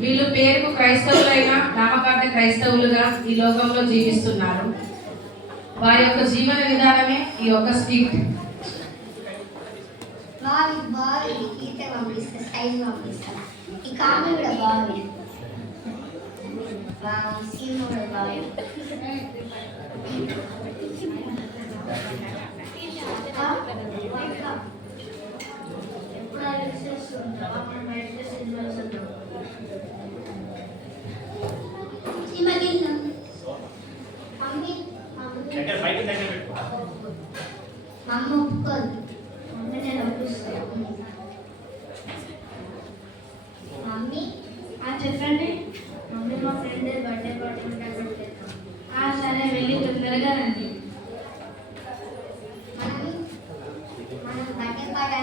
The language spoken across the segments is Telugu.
వీళ్ళు పేరుకు క్రైస్తవులైన నామకార్థ క్రైస్తవులుగా ఈ లోకంలో జీవిస్తున్నారు. వారి యొక్క జీవన విధానమే ఈ యొక్క స్కిట్. ఈ కామెడీ కూడా బాగుంది. సీన్ కూడా బాగుంది. చెప్పండి. మమ్మీ మా ఫ్రెండ్ బర్త్డే పార్టీ ఉంటారు. సరే వెళ్ళి తొందరగా రండి. మనం బర్త్డే పార్టీ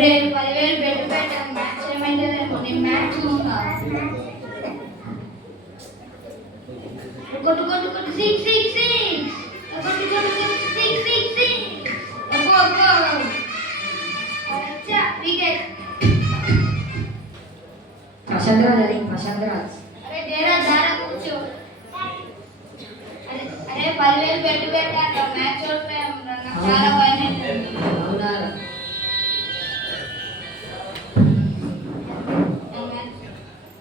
రేపు 10,000 బెట్టు పెట్టాను. మ్యాచ్ ఏమైందేమో. నేను మ్యాచ్ చూస్తా. కొట్టు కొట్టు కొట్టు 6 కొట్టు కొట్టు 6 అబ్బో అచ్చా వికెట్. ప్రశాంత్ రాజ్ అరే జరా కూర్చో. అరే 10,000 బెట్టు పెట్టాను. మ్యాచ్ చూడలేము. నాకు చాలా భయం అవుతుంది. అవునా?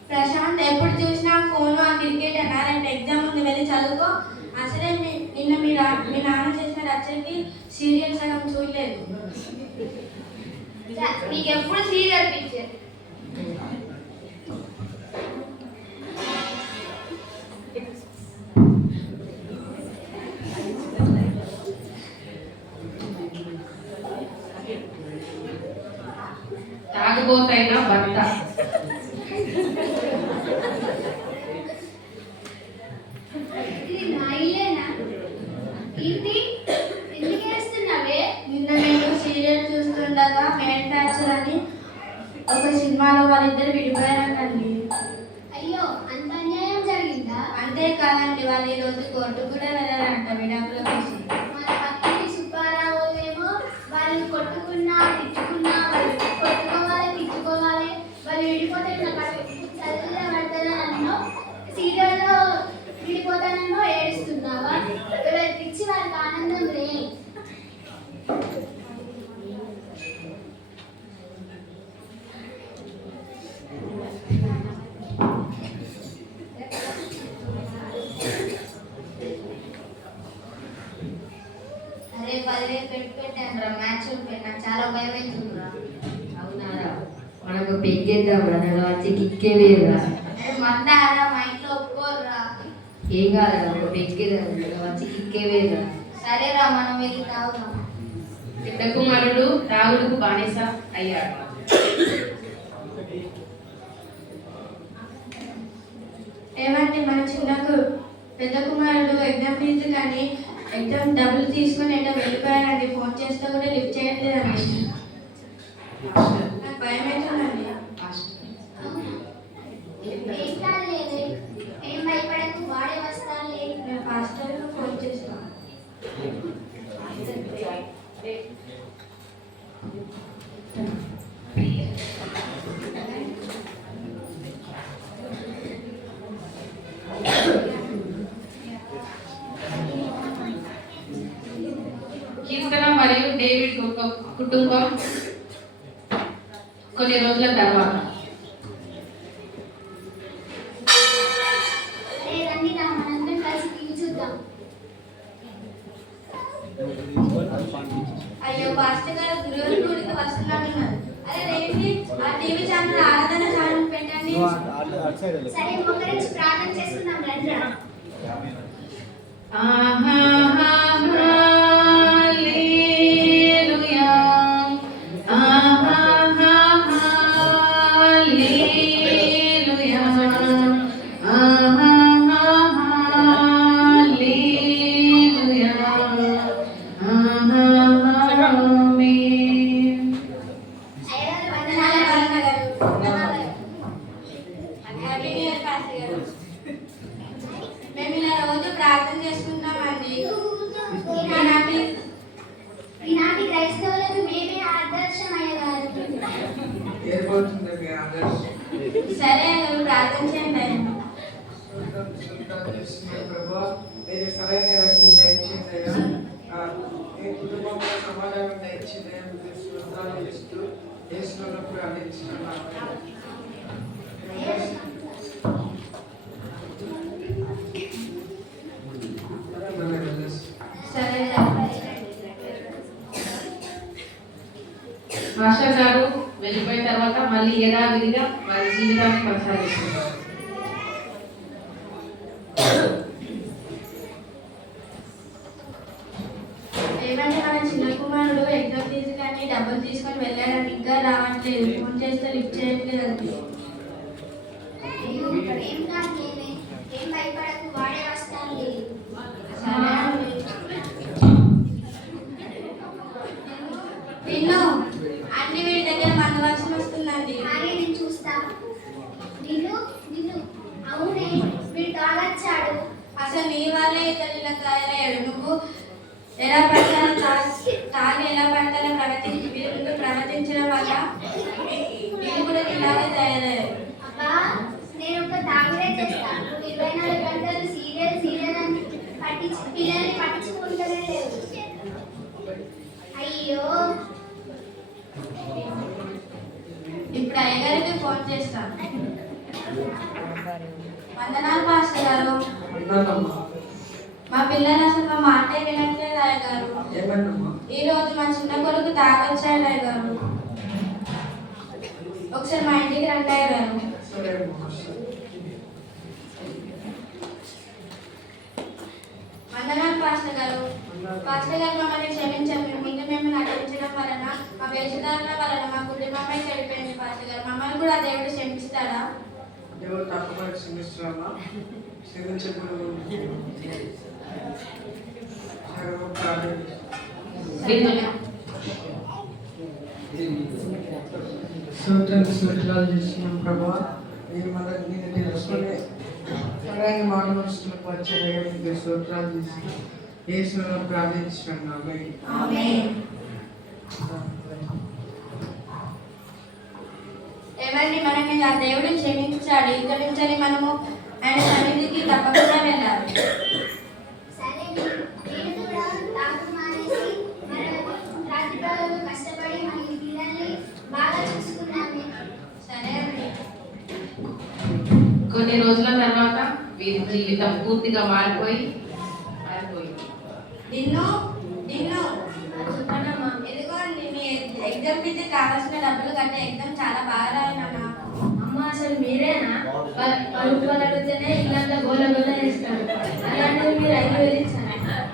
ప్రశాంత్ ఎప్పుడు చూసినా ఫోన్ ఆ క్రికెట్ అన్నారంటే ఎగ్జామ్ ఉంది, వెళ్ళి చదువుకో. అసలే నిన్న మీ నాన్న చేసిన రచ్చకి సీరియల్ సగం చూడలేదు. నీకు ఎప్పుడు సీరియల్ పిక్చర్. తాగుబోతైన భర్త. నిన్న నేను సీరియల్ చూస్తుండగా మెయిన్ టార్చర్ అని ఒక సినిమాలో వాళ్ళిద్దరు విడిపోయారండి. అయ్యో, అంత అన్యాయం జరిగిందా? అంతేకాదండి, వాళ్ళు ఈ రోజు కోర్టు కూడా వెళ్ళారంట విడాకుల కోసం. మన పక్కింటి సుబ్బారావు ఏమో వాళ్ళు కొట్టుకున్నా తిట్టుకున్నా, వాళ్ళు కొట్టుకోవాలి తిట్టుకోవాలి, వాళ్ళు విడిపోతే చదివిన పడతానో సీరియల్లో విడిపోతానో ఏడుస్తున్నావా? ఎవరు పిచ్చి వాళ్ళకి ఆనందం లే. అరే 10,000 పెట్టాను రా. మ్యాచ్ నాకు చాలా భయం అవుతుందిరా. అవునారా? మనకు పెగ్గేద్దాం రా. నెల వచ్చి కిక్కే వేరురా. అరే మందారా, మా ఇంట్లో ఒప్పుకోరురా. ఏం కాదురా, ఒక పెగ్గేద్దాం. నెల వచ్చి కిక్కే వేరురా. సరేరా, మనం వెళ్ళి తాగుదాం. పెద్ద కుమారుడు తాగుడుకు బానిస అయ్యాడు. ఏమంటే మన పెద్ద కుమారుడు ఎగ్జామ్ ఫీజు కానీ ఎగ్జామ్ డబ్బులు తీసుకుని ఎటో వెళ్ళిపోయారండి. ఫోన్ చేస్తే కూడా లిఫ్ట్ చేయట్లేదండి. నాకు భయం అవుతుందండి. ఏం భయపడకు, వాడే వస్తానులే. నేను పాస్టర్కు ఫోన్ చేస్తాను. కీర్తన మరియు డేవిడ్ కుటుంబం కొన్ని రోజుల తర్వాత. మనందరం కలిసి టీవీ చూద్దాం. అయ్యో పాస్టర్ గారు గురువుల గుడికి వస్తున్నట్టున్నారు. అరే రేంటి ఆ టీవీ ఛానల్ ఆరాధన ఛానల్ పెట్టండి. సరే, మొక్కరించి ప్రార్థన చేసుకుందాం రండి. సంతోషం అయ్యగారు. ఏర్పడుతుంది మీ ఆదర్శ సరే అయ్యగారు, ప్రార్థన చేయండి అయ్యా. ప్రభా మీరు సరైన రక్షణ దయచేయండి అయ్యా. మీ కుటుంబంలో సమాధానం దయచేయండి అయ్యా. మీకు స్తోత్రాలు ఇస్తూ యేసునామములో ప్రార్థిస్తున్నాను. సరే మాస్టర్ గారు వెళ్ళిపోయిన తర్వాత మళ్ళీ యథావిధిగా వారి జీవితాన్ని కొనసాగిస్తున్నారు. ఏమంటే మన చిన్న కుమారుడు ఎగ్జామ్ ఫీజు కానీ డబ్బులు తీసుకొని వెళ్ళాడని ఇంకా రావట్లేదు. ఫోన్ చేస్తే లిఫ్ట్ చేయట్లేదు అండి. అయ్యో, ఏం కాదు లేవే. ఏం భయపడకు, వాడే వస్తాను. సరే అండి. విన్ను, అన్ని వీడి దగ్గర మన వర్షం వస్తుందండి. అలాగే నేను చూస్తా. నిన్ను నిన్ను అవునే, వీడు తాగొచ్చాడు. అసలు నీ వల్లే ఇతను ఇలా తయారయ్యాడు. నువ్వు ఎలా పడతానో తాగి ఎలా పడతానో ప్రవర్తించడం వల్ల వీళ్ళు కూడా ఇలాగే తయారయ్యాడు. అబ్బా, నేను ఒక తాగుడే చేస్తాను. 24 గంటలు సీరియల్ సీరియల్ అని పిల్లల్ని పట్టించుకుంటూనే లేదు. అయ్యో, ఇప్పుడు అయ్యగారికి ఫోన్ చేస్తాను. వందనాలు పాస్టర్ గారు. ఉన్నానమ్మా. మా పిల్లలు అసలు మా మాటే వినట్లేదు అయ్యగారు. ఏమన్నమ్మా? ఈ రోజు మా చిన్న కొడుకు తాగొచ్చాడు అయ్యగారు. ఒకసారి మా ఇంటికి రండి అయ్యగారు. సరే అమ్మా. వందనాలు పాస్టర్ గారు. పాస్టర్ గారు మమ్మల్ని క్షమించండి. ముందు మేము నటించడం వలన మా వేషధారణ వలన మా కుటుంబమే చెడిపోయింది పాస్టర్ గారు. మమ్మల్ని కూడా దేవుడు క్షమిస్తాడా? దేవుడు తప్పకుండా క్షమిస్తున్నామా? క్షమించకూడదు. సూత్రాలు చేస్తున్నాం ప్రభా. మీరు మన నేను తెలుసుకునే సరైన మార్గదర్శకులకు వచ్చారయ్యా. మీకు సూత్రాలు చేసి యేసునామములో ప్రార్థించున్నాము. ఆమేన్. ఏమండి, మనకి ఆ దేవుడు క్షమించాడు. ఇక్కడి నుంచి మనము ఆయన సన్నిధికి తప్పకుండా వెళ్ళాలి. సరే నేను కూడా తాగు మానేసి మన రాత్రి పగలు కష్టపడి మన పిల్లల్ని బాగా చూసుకున్నాము. సరే అండి. కొన్ని రోజుల తర్వాత వీరి జీవితం పూర్తిగా మారిపోయింది. నిన్ను చెప్పనమ్మా. ఇదిగో నీ ఎగ్జామ్ ఫీజు కావాల్సిన డబ్బులు కట్టే ఎగ్జామ్ చాలా బాగా రాయనన్నా. అమ్మ, అసలు మీరేనా? రూపాయలు అడిగితేనే ఇల్లంతా గోల గోల చేస్తారు. అలాంటివి మీరు 5,000 ఇచ్చారు.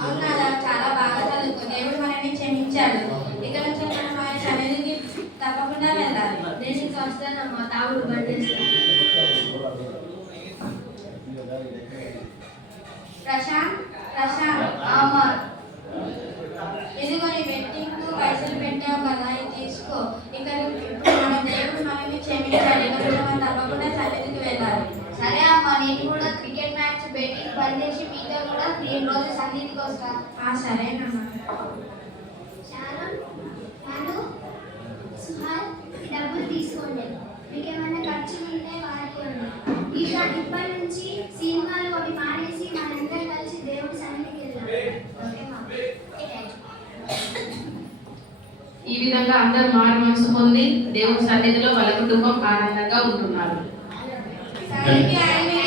అవునా, చాలా బాగా చదువుకో. దేవుడు మనల్ని క్షమించాడు. ఇక్కడ నుంచి మనం ఆయన సన్నిధికి తప్పకుండా వెళ్ళాలి. నేను ఇంకా వస్తానమ్మా, తాగుడు బంద్ చేస్తాను. ప్రశాంత్ అమ్మ, ఇదిగో నీ బెట్టింగ్ పైసలు పెట్టావు కదా, ఇది తీసుకో. ఇక్కడ ఇప్పుడు మన దేవుడు మనల్ని క్షమించాడు. ఇక్కడ నుంచి మనం తప్పకుండా సన్నిధికి వెళ్ళాలి. సరే అమ్మ, నేను కూడా క్రికెట్ మ్యాచ్ బెట్టింగ్ బంద్ చేసి మీతో కూడా 3 రోజులు సన్నిధికి వస్తాను. సరేనమ్మా. శాలం, మను, సుహాల్, డబ్బులు తీసుకోండి. మీకు ఏమైనా ఖర్చులు ఉంటే వాడుకోండి. ఇప్పటి నుంచి సినిమాలు అవి మానేసి మనందరం కలిసి దేవుడి సన్నిధికి వెళ్దాం. ఓకేమా? ఈ విధంగా అందరూ మారు మనసు పొంది దేవుని సన్నిధిలో వాళ్ళ కుటుంబం ఆనందంగా ఉంటున్నారు. థాంక్యూ అండి.